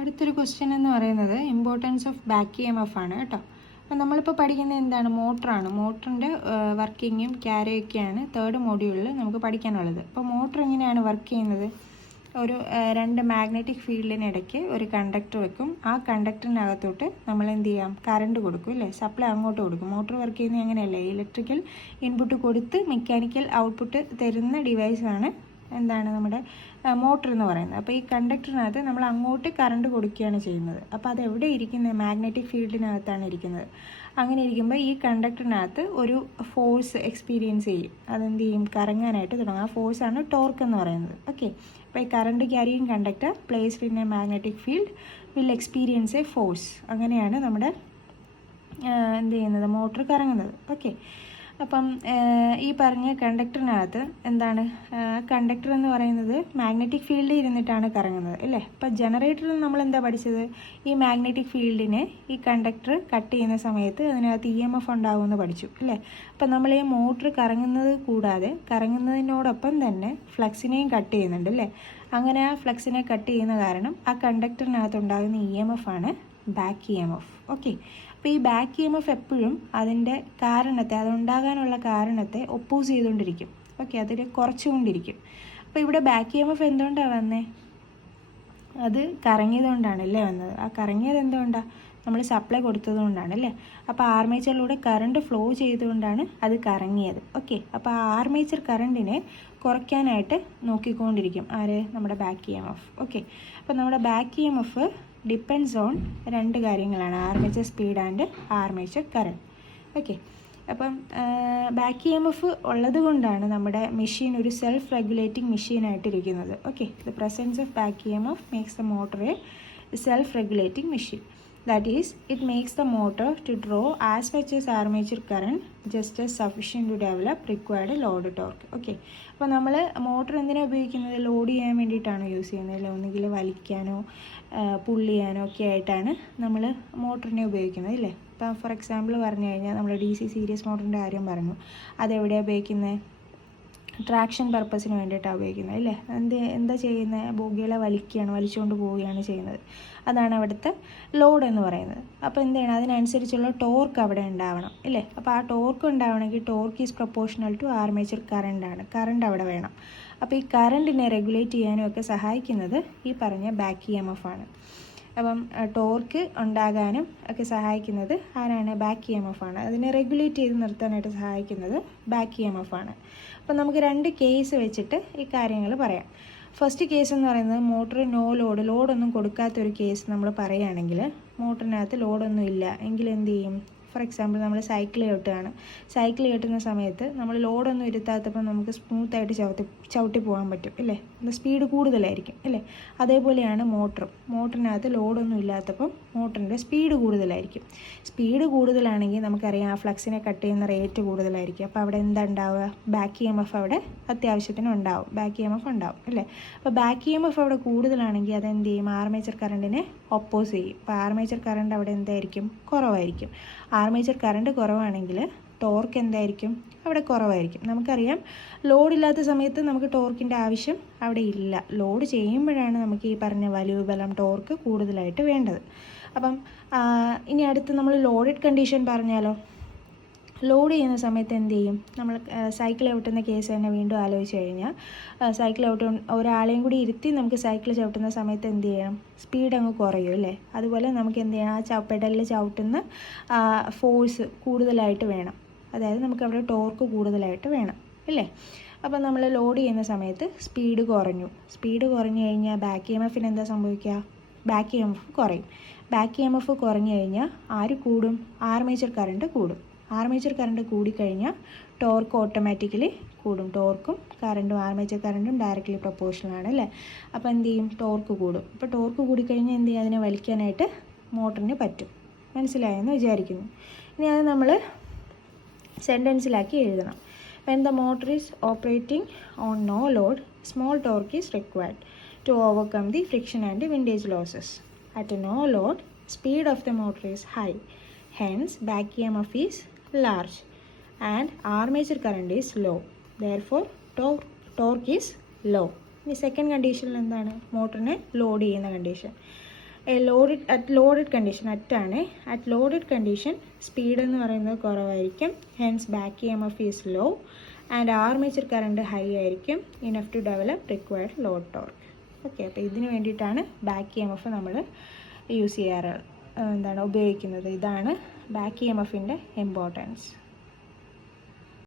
അടുത്തൊരു ക്വസ്റ്റ്യൻ എന്ന് പറയുന്നത് ഇമ്പോർട്ടൻസ് ഓഫ് ബാക്ക് EMF ആണ് കേട്ടോ. അപ്പോൾ നമ്മളിപ്പോൾ പഠിക്കുന്നത് എന്താണ്? മോട്ടറാണ്. മോട്ടറിൻ്റെ വർക്കിങ്ങും ക്യാരയൊക്കെയാണ് തേർഡ് മോഡ്യൂളിൽ നമുക്ക് പഠിക്കാനുള്ളത്. അപ്പോൾ മോട്ടർ എങ്ങനെയാണ് വർക്ക് ചെയ്യുന്നത്? ഒരു രണ്ട് മാഗ്നറ്റിക് ഫീൽഡിനിടയ്ക്ക് ഒരു കണ്ടക്ടർ വെക്കും. ആ കണ്ടക്ടറിനകത്തോട്ട് നമ്മൾ എന്ത് ചെയ്യാം? കറണ്ട് കൊടുക്കും അല്ലേ? സപ്ലൈ അങ്ങോട്ട് കൊടുക്കും. മോട്ടർ വർക്ക് ചെയ്യുന്നത് എങ്ങനെയല്ലേ? ഇലക്ട്രിക്കൽ ഇൻപുട്ട് കൊടുത്ത് മെക്കാനിക്കൽ ഔട്ട്പുട്ട് തരുന്ന ഡിവൈസാണ് എന്താണ് നമ്മുടെ മോട്ടർ എന്ന് പറയുന്നത്. അപ്പോൾ ഈ കണ്ടക്ടറിനകത്ത് നമ്മൾ അങ്ങോട്ട് കറണ്ട് കൊടുക്കുകയാണ് ചെയ്യുന്നത്. അപ്പോൾ അതെവിടെ ഇരിക്കുന്നത്? മാഗ്നറ്റിക് ഫീൽഡിനകത്താണ് ഇരിക്കുന്നത്. അങ്ങനെ ഇരിക്കുമ്പോൾ ഈ കണ്ടക്ടറിനകത്ത് ഒരു ഫോഴ്സ് എക്സ്പീരിയൻസ് ചെയ്യും. അതെന്ത് ചെയ്യും? കറങ്ങാനായിട്ട് തുടങ്ങും. ആ ഫോഴ്സാണ് ടോർക്ക് എന്ന് പറയുന്നത്. ഓക്കെ, അപ്പോൾ ഈ current carrying conductor placed in A magnetic field will experience A force. അങ്ങനെയാണ് നമ്മുടെ എന്ത് ചെയ്യുന്നത്? മോട്ടർ കറങ്ങുന്നത്. ഓക്കെ, അപ്പം ഈ പറഞ്ഞ കണ്ടക്ടറിനകത്ത് എന്താണ്? കണ്ടക്ടർ എന്ന് പറയുന്നത് മാഗ്നറ്റിക് ഫീൽഡിൽ ഇരുന്നിട്ടാണ് കറങ്ങുന്നത് അല്ലേ? അപ്പം ജനറേറ്ററിൽ നമ്മൾ എന്താ പഠിച്ചത്? ഈ മാഗ്നറ്റിക് ഫീൽഡിനെ ഈ കണ്ടക്ടർ കട്ട് ചെയ്യുന്ന സമയത്ത് അതിനകത്ത് EMF ഉണ്ടാകുമെന്ന് പഠിച്ചു അല്ലേ? അപ്പം നമ്മൾ ഈ മോട്ടർ കറങ്ങുന്നത് കൂടാതെ കറങ്ങുന്നതിനോടൊപ്പം തന്നെ ഫ്ലക്സിനെയും കട്ട് ചെയ്യുന്നുണ്ട് അല്ലേ? അങ്ങനെ ആ ഫ്ലക്സിനെ കട്ട് ചെയ്യുന്ന കാരണം ആ കണ്ടക്ടറിനകത്ത് ഉണ്ടാകുന്ന EMF ആണ് ബാക്ക് EMF. ഓക്കെ, അപ്പോൾ ഈ ബാക്ക് EMF എപ്പോഴും അതിൻ്റെ കാരണത്തെ, അതുണ്ടാകാനുള്ള കാരണത്തെ ഒപ്പോസ് ചെയ്തുകൊണ്ടിരിക്കും. ഓക്കെ, അതിൽ കുറച്ചുകൊണ്ടിരിക്കും. അപ്പോൾ ഇവിടെ ബാക്ക് EMF എന്തുകൊണ്ടാണ് വന്നത്? അത് കറങ്ങിയതുകൊണ്ടാണല്ലേ വന്നത്. ആ കറങ്ങിയത് എന്തുകൊണ്ടാണ്? നമ്മൾ സപ്ലൈ കൊടുത്തതുകൊണ്ടാണ് അല്ലേ? അപ്പോൾ ആർമേച്ചറിലൂടെ കറണ്ട് ഫ്ലോ ചെയ്തുകൊണ്ടാണ് അത് കറങ്ങിയത്. ഓക്കെ, അപ്പോൾ ആ ആർമേച്ചർ കറണ്ടിനെ കുറയ്ക്കാനായിട്ട് നോക്കിക്കൊണ്ടിരിക്കും ആര്? നമ്മുടെ ബാക്ക് EMF. ഓക്കെ, അപ്പോൾ നമ്മുടെ ബാക്ക് EMF ഡിപ്പെൻഡ്സ് ഓൺ രണ്ട് കാര്യങ്ങളാണ്: armature speed and armature current. Okay, അപ്പം ബാക്ക് EMF ഉള്ളത് കൊണ്ടാണ് നമ്മുടെ മെഷീൻ ഒരു സെൽഫ് റെഗുലേറ്റിംഗ് മെഷീനായിട്ടിരിക്കുന്നത്. Okay, the presence of back EMF makes the motor a self regulating machine. That is, it makes the motor to draw as much as armature current just as sufficient to develop required load torque. Okay, അപ്പോൾ നമ്മൾ motor എന്തിനാണ് ഉപയോഗിക്കുന്നത്? Load ചെയ്യാൻ വേണ്ടിയിട്ടാണ് use ചെയ്യുന്നത് അല്ലേ? ഒന്നുകിൽ വലിക്കാനോ പുള്ള് ചെയ്യാനോ ഒക്കെ ആയിട്ടാണ് നമ്മൾ മോട്ടറിനെ ഉപയോഗിക്കുന്നത് അല്ലേ? ഇപ്പം ഫോർ എക്സാമ്പിൾ പറഞ്ഞു കഴിഞ്ഞാൽ നമ്മൾ DC സീരീസ് മോട്ടറിൻ്റെ കാര്യം പറഞ്ഞു. അതെവിടെയാണ് ഉപയോഗിക്കുന്നത്? ട്രാക്ഷൻ പർപ്പസിന് വേണ്ടിയിട്ടാണ് ഉപയോഗിക്കുന്നത് അല്ലേ? എന്താ ചെയ്യുന്നത്? ബോഗികളെ വലിച്ചുകൊണ്ട് പോവുകയാണ് ചെയ്യുന്നത്. അതാണ് അവിടുത്തെ ലോഡ് എന്ന് പറയുന്നത്. അപ്പോൾ എന്ത് ചെയ്യണം? അതിനനുസരിച്ചുള്ള ടോർക്ക് അവിടെ ഉണ്ടാവണം അല്ലേ? അപ്പോൾ ആ ടോർക്ക് ഉണ്ടാവണമെങ്കിൽ torque is proportional to armature കറണ്ടാണ്. കറണ്ട് അവിടെ വേണം. അപ്പോൾ ഈ കറണ്ടിനെ റെഗുലേറ്റ് ചെയ്യാനും ഒക്കെ സഹായിക്കുന്നത് ഈ പറഞ്ഞ ബാക്ക് EMF ആണ്. അപ്പം ടോർക്ക് ഉണ്ടാകാനും ഒക്കെ സഹായിക്കുന്നത് ആരാണ്? ബാക്ക് EMF ആണ്. അതിനെ റെഗുലേറ്റ് ചെയ്ത് നിർത്താനായിട്ട് സഹായിക്കുന്നത് ബാക്ക് EMF ആണ്. അപ്പം നമുക്ക് രണ്ട് കേസ് വെച്ചിട്ട് ഈ കാര്യങ്ങൾ പറയാം. ഫസ്റ്റ് കേസ് എന്ന് പറയുന്നത് മോട്ടർ നോ ലോഡൊന്നും കൊടുക്കാത്തൊരു കേസ് നമ്മൾ പറയുകയാണെങ്കിൽ, മോട്ടറിനകത്ത് ലോഡൊന്നും ഇല്ല എങ്കിൽ എന്ത് ചെയ്യും? ഫോർ എക്സാമ്പിൾ നമ്മൾ സൈക്കിൾ ചവിട്ടുകയാണ്. സൈക്കിൾ ചവിട്ടുന്ന സമയത്ത് നമ്മൾ ലോഡൊന്നും ഇരുത്താത്തപ്പോൾ നമുക്ക് സ്മൂത്തായിട്ട് ചവിട്ടി പോകാൻ പറ്റും അല്ലേ? സ്പീഡ് കൂടുതലായിരിക്കും അല്ലേ? അതേപോലെയാണ് മോട്ടറിനകത്ത് ലോഡൊന്നും ഇല്ലാത്തപ്പം മോട്ടറിൻ്റെ സ്പീഡ് കൂടുതലായിരിക്കും. സ്പീഡ് കൂടുതലാണെങ്കിൽ നമുക്കറിയാം ആ ഫ്ലക്സിനെ കട്ട് ചെയ്യുന്ന റേറ്റ് കൂടുതലായിരിക്കും. അപ്പോൾ അവിടെ എന്താ ഉണ്ടാവുക? ബാക്ക് EMF അവിടെ അത്യാവശ്യത്തിന് ഉണ്ടാവും. ബാക്ക് EMF ഉണ്ടാവും അല്ലേ? അപ്പോൾ ബാക്ക് EMF അവിടെ കൂടുതലാണെങ്കിൽ അതെന്ത് ചെയ്യും? ആർമേച്ചർ കറണ്ടിനെ ഒപ്പോസ് ചെയ്യും. അപ്പോൾ ആർമേച്ചർ കറണ്ട് അവിടെ എന്തായിരിക്കും? കുറവായിരിക്കും. ആർമേച്ചർ കറണ്ട് കുറവാണെങ്കിൽ ടോർക്ക് എന്തായിരിക്കും? അവിടെ കുറവായിരിക്കും. നമുക്കറിയാം ലോഡില്ലാത്ത സമയത്ത് നമുക്ക് ടോർക്കിൻ്റെ ആവശ്യം അവിടെ ഇല്ല. ലോഡ് ചെയ്യുമ്പോഴാണ് നമുക്ക് ഈ പറഞ്ഞ വലിയ ബലം ടോർക്ക് കൂടുതലായിട്ട് വേണ്ടത്. അപ്പം ഇനി അടുത്ത് നമ്മൾ ലോഡഡ് കണ്ടീഷൻ പറഞ്ഞാലോ? ലോഡ് ചെയ്യുന്ന സമയത്ത് എന്ത് ചെയ്യും? നമ്മൾ സൈക്കിൾ ചവിട്ടുന്ന കേസ് തന്നെ വീണ്ടും ആലോചിച്ച് കഴിഞ്ഞാൽ, സൈക്കിൾ ഒരാളെയും കൂടി ഇരുത്തി നമുക്ക് സൈക്കിൾ ചവിട്ടുന്ന സമയത്ത് എന്ത് ചെയ്യണം? സ്പീഡ് അങ്ങ് കുറയും അല്ലേ? അതുപോലെ നമുക്ക് എന്ത് ചെയ്യണം? ആ പെഡലിൽ ചവിട്ടുന്ന ഫോഴ്സ് കൂടുതലായിട്ട് വേണം. അതായത് നമുക്ക് അവിടെ ടോർക്ക് കൂടുതലായിട്ട് വേണം അല്ലേ? അപ്പോൾ നമ്മൾ ലോഡ് ചെയ്യുന്ന സമയത്ത് സ്പീഡ് കുറഞ്ഞു കഴിഞ്ഞാൽ ബാക്ക് EMFന് എന്താ സംഭവിക്കുക? ബാക്ക് EMF കുറയും. ബാക്ക് EMF കുറഞ്ഞു കഴിഞ്ഞാൽ ആര് കൂടും? ആർമേച്ചർ കറണ്ട് കൂടും. ആർമേച്ചർ കറണ്ട് കൂടിക്കഴിഞ്ഞാൽ ടോർക്ക് ഓട്ടോമാറ്റിക്കലി കൂടും. ടോർക്കും കറണ്ടും ആർമേച്ചർ കറണ്ടും ഡയറക്റ്റ്ലി പ്രൊപ്പോർഷണൽ ആണ് അല്ലേ? അപ്പോൾ എന്ത് ചെയ്യും? ടോർക്ക് കൂടും. അപ്പോൾ ടോർക്ക് കൂടിക്കഴിഞ്ഞാൽ എന്ത് ചെയ്യും? അതിനെ വലിക്കാനായിട്ട് മോട്ടറിന് പറ്റും. മനസ്സിലായെന്ന് വിചാരിക്കുന്നു. ഇനി അത് നമ്മൾ സെൻറ്റൻസിലാക്കി എഴുതണം. When the motor is operating on no load, small torque is required to overcome the friction and windage losses. At no load, speed of the motor is high. Hence, back EMF is large and armature current is low. Therefore, torque is low. The second condition എന്താണ്? മോട്ടറിനെ load ചെയ്യുന്ന condition. Loaded condition അറ്റാണ്. At loaded condition speed എന്ന് പറയുന്നത് കുറവായിരിക്കും, hence back E M F is low and armature current high ആയിരിക്കും, enough to develop required load torque. Okay, അപ്പോൾ ഇതിന് വേണ്ടിയിട്ടാണ് ബാക്ക് ഇ എം എഫ് നമ്മൾ യൂസ് ചെയ്യാറ്, ഉപയോഗിക്കുന്നത്. ഇതാണ് ബാക്ക് ഇ എം എഫിൻ്റെ ഇമ്പോർട്ടൻസ്.